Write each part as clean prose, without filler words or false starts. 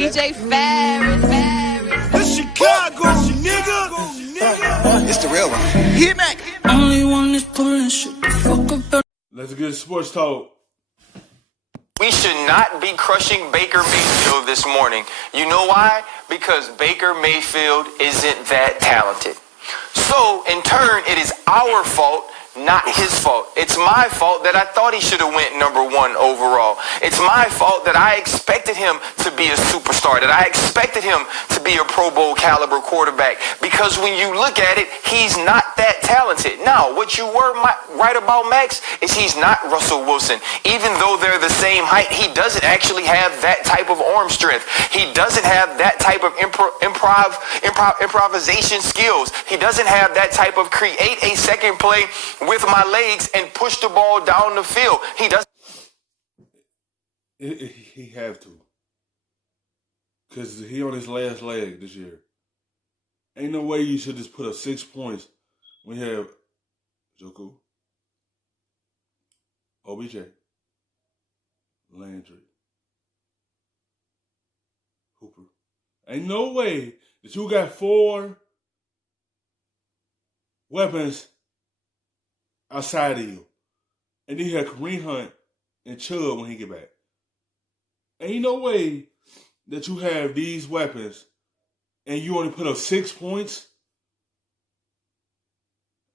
DJ Ferris. It's Chicago, nigga. It's the real one. Hit me. Only one is pulling shit the fuck up. Let's get sports talk. We should not be crushing Baker Mayfield this morning. You know why? Because Baker Mayfield isn't that talented. So, in turn, it is our fault, not his fault. It's my fault that I thought he should have went number 1 overall. It's my fault that I expected him to be a superstar, that I expected him to be a Pro Bowl caliber quarterback. Because when you look at it, he's not that talented. Now, what you were right about Max is he's not Russell Wilson. Even though they're the same height, he doesn't actually have that type of arm strength. He doesn't have that type of improvisation skills. He doesn't have that type of create a second play with my legs and push the ball down the field. He doesn't. He have to. Because he on his last leg this year. Ain't no way you should just put up 6 points when you have Joku, OBJ, Landry, Hooper. Ain't no way that you got 4 weapons outside of you. And then you have Kareem Hunt and Chubb when he get back. Ain't no way that you have these weapons and you only put up 6 points.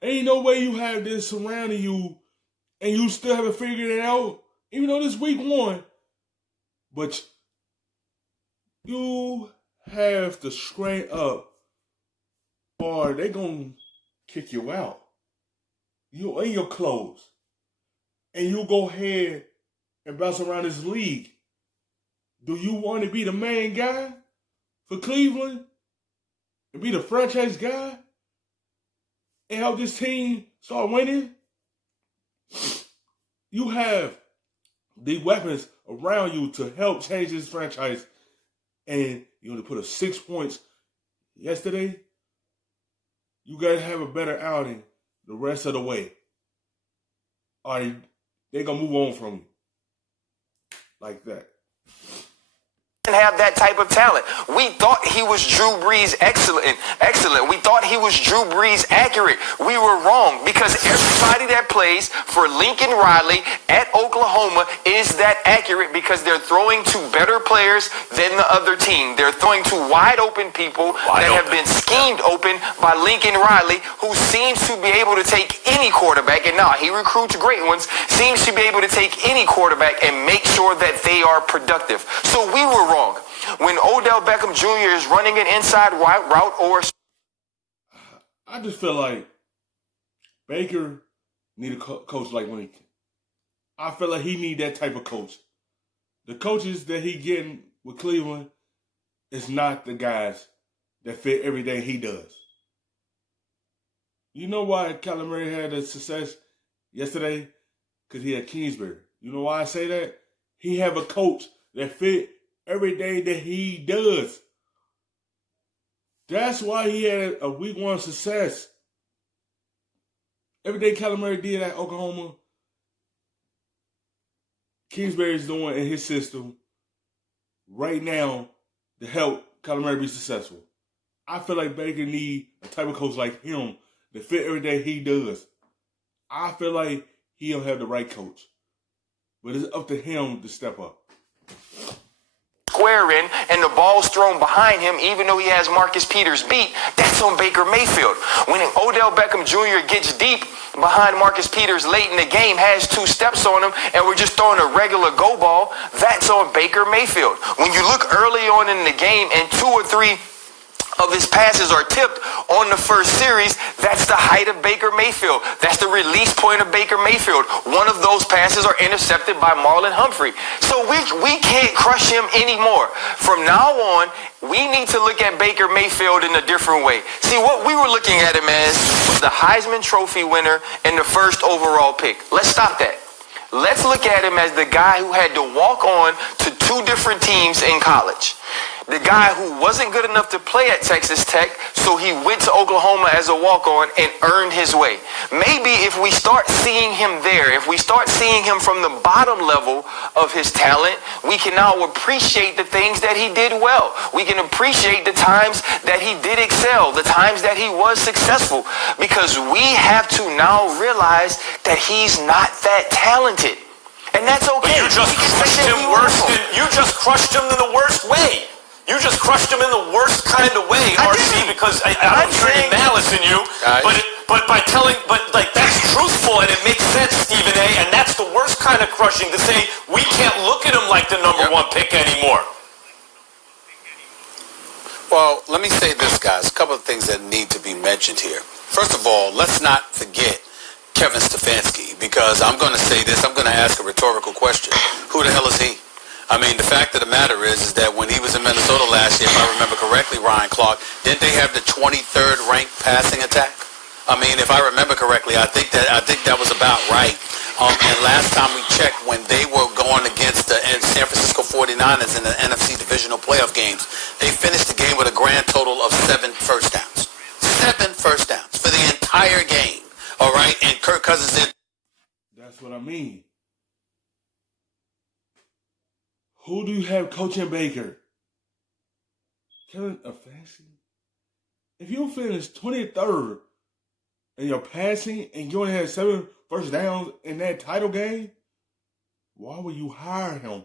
Ain't no way you have this surrounding you and you still haven't figured it out, even though this week 1. But you have to straight up or they gonna kick you out. You in your clothes. And you go ahead and bounce around this league. Do you want to be the main guy for Cleveland? And be the franchise guy? And help this team start winning? You have the weapons around you to help change this franchise. And you only put up 6 points yesterday. You got to have a better outing the rest of the way. Or they going to move on from you. Like that. Have that type of talent. We thought he was Drew Brees excellent. We thought he was Drew Brees accurate. We were wrong because everybody that plays for Lincoln Riley at Oklahoma is that accurate because they're throwing to better players than the other team. They're throwing to wide open people that have been schemed open by Lincoln Riley, who seems to be able to take any quarterback, and now he recruits great ones, seems to be able to take any quarterback and make sure that they are productive. So we were wrong. When Odell Beckham Jr. is running an inside route or... I just feel like Baker need a coach like Lincoln. I feel like he need that type of coach. The coaches that he getting with Cleveland is not the guys that fit everything he does. You know why Kyler Murray had a success yesterday? Because he had Kingsbury. You know why I say that? He have a coach that fit everything that he does. That's why he had a week 1 success. Everything Kyler Murray did at Oklahoma, Kingsbury's doing in his system right now to help Kyler Murray be successful. I feel like Baker need a type of coach like him to fit everything he does. I feel like he don't have the right coach. But it's up to him to step up. Square in and the ball's thrown behind him, even though he has Marcus Peters beat, that's on Baker Mayfield. When Odell Beckham Jr. gets deep behind Marcus Peters late in the game, has 2 steps on him, and we're just throwing a regular go ball, that's on Baker Mayfield. When you look early on in the game and 2 or 3 of his passes are tipped on the first series, that's the height of Baker Mayfield. That's the release point of Baker Mayfield. One of those passes are intercepted by Marlon Humphrey. So we can't crush him anymore. From now on, we need to look at Baker Mayfield in a different way. See, what we were looking at him as was the Heisman Trophy winner and the first overall pick. Let's stop that. Let's look at him as the guy who had to walk on to 2 different teams in college. the guy who wasn't good enough to play at Texas Tech, so he went to Oklahoma as a walk-on and earned his way. Maybe if we start seeing him there, if we start seeing him from the bottom level of his talent, we can now appreciate the things that he did well. We can appreciate the times that he did excel, the times that he was successful, because we have to now realize that he's not that talented. And that's okay. But you just crushed him worse than you just crushed him in the worst way. You just crushed him in the worst kind of way, RC, because I don't see any malice in you. But by telling, but like that's truthful and it makes sense, Stephen A. And that's the worst kind of crushing, to say we can't look at him like the number one pick anymore. Well, let me say this, guys. A couple of things that need to be mentioned here. First of all, let's not forget Kevin Stefanski, because I'm going to say this, I'm going to ask a rhetorical question. Who the hell is he? I mean, the fact of the matter is that when he was in Minnesota last year, if I remember correctly, Ryan Clark, didn't they have the 23rd ranked passing attack? I mean, if I remember correctly, I think that was about right. And last time we checked, when they were going against the San Francisco 49ers in the NFC divisional playoff games, they finished the game with a grand total of 7 first downs. 7 first downs for the entire game. All right, and Kirk Cousins did. That's what I mean. Who do you have coaching Baker? Kevin Stefanski? If you finish 23rd in your passing and you only had 7 first downs in that title game, why would you hire him?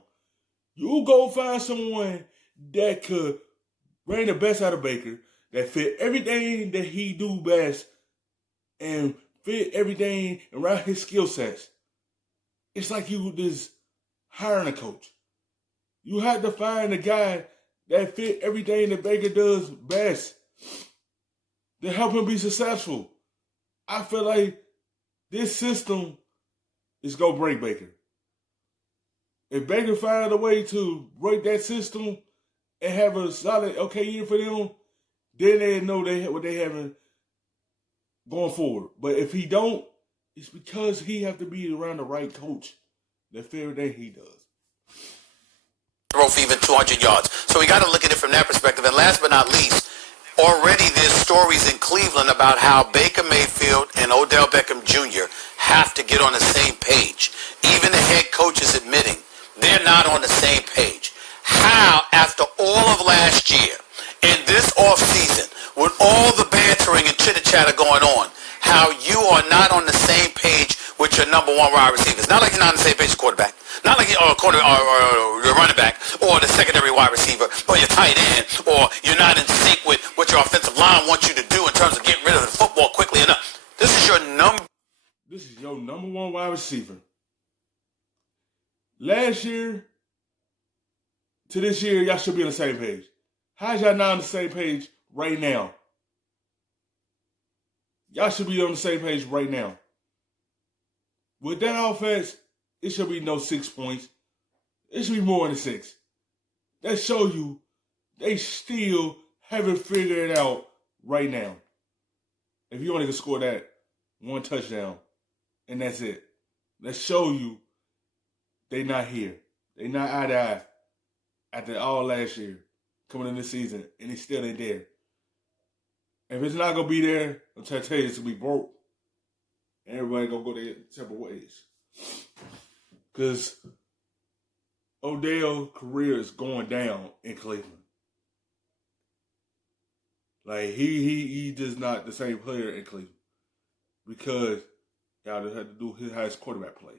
You go find someone that could bring the best out of Baker, that fit everything that he do best, and fit everything around his skill sets. It's like you just hiring a coach. You have to find a guy that fit everything that Baker does best to help him be successful. I feel like this system is going to break Baker. If Baker find a way to break that system and have a solid okay year for them, then they know what they having going forward. But if he don't, it's because he have to be around the right coach that fit everything he does. Throw for even 200 yards. So we got to look at it from that perspective. And last but not least, already there's stories in Cleveland about how Baker Mayfield and Odell Beckham Jr. have to get on the same page. Even the head coach is admitting they're not on the same page. How, after all of last year, in this offseason, with all the bantering and chitter-chatter going on, how you are not on the same page with your number one wide receivers. Not like you're not on the same page with quarterback. Not like you're your running back, or the secondary wide receiver, or your tight end, or you're not in sync with what your offensive line wants you to do in terms of getting rid of the football quickly enough. This is your number one wide receiver. Last year to this year, y'all should be on the same page. How's y'all not on the same page right now? Y'all should be on the same page right now. With that offense, it should be no 6 points. It should be more than 6. That show you they still haven't figured it out right now. If you only can score that one touchdown, and that's it. That show you they not here. They not eye to eye after all last year coming in this season, and it's still ain't there. If it's not going to be there, I'm trying to tell you it's going to be broke. And everybody going to go their separate ways. Because Odell's career is going down in Cleveland. Like, he just not the same player in Cleveland. Because y'all just had to do his highest quarterback play.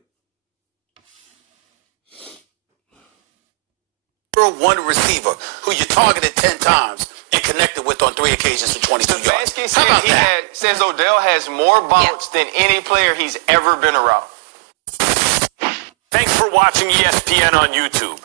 One receiver who you targeted 10 times and connected with on 3 occasions for 22 yards. Stefanski says Odell has more bounce than any player he's ever been around. Thanks for watching ESPN on YouTube.